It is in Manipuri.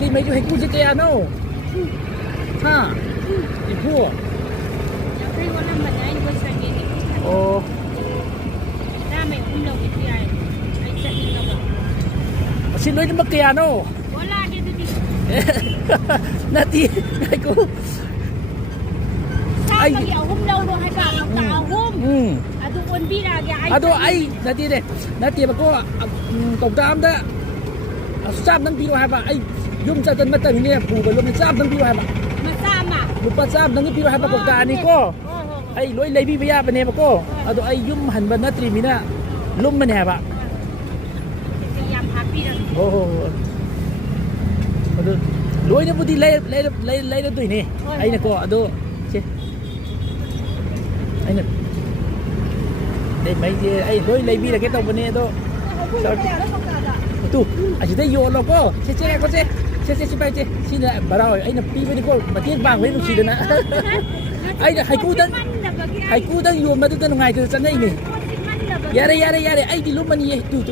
Cái mấy cái hạch cu kaya no. Ha. Ipu. Every one of my nine was again. Oh. Dami umlaw iti ay sa inyo ba? Sino yung kaya no? Wala dito dito. Nati ko. Sa pag umlaw ro hay ka ang taahom. Adu on binagi ay. Ado ay nati de. Nati ba ko tong dam da. Sab nang biro ha ba ay yung sa tan mata ni pu ba lum sab nang biro ha ba. Masama. Lupa sab nang biro ha ba ko dani ko. Ay loi lay bi ba ba ne ba ko. Ado ay yung han ba na tri mina. Lum man ha ba. Yam happy na. Oh. Ado loi na budi lay na dui ni. Ay nako ado. Si. Ay na. Đây mấy cái ai lối lấy bi là cái tàu bên này đó. Tu, à chỉ thấy vô lo cô, che con che bay che, xin lại bà rồi, anh là pi bên cô, mà tiếng vàng với nó chỉ được nè. Anh là hai cú đang vô mà tôi đang ngày từ sân đây này. Ya đây, anh đi lúc mà đi tu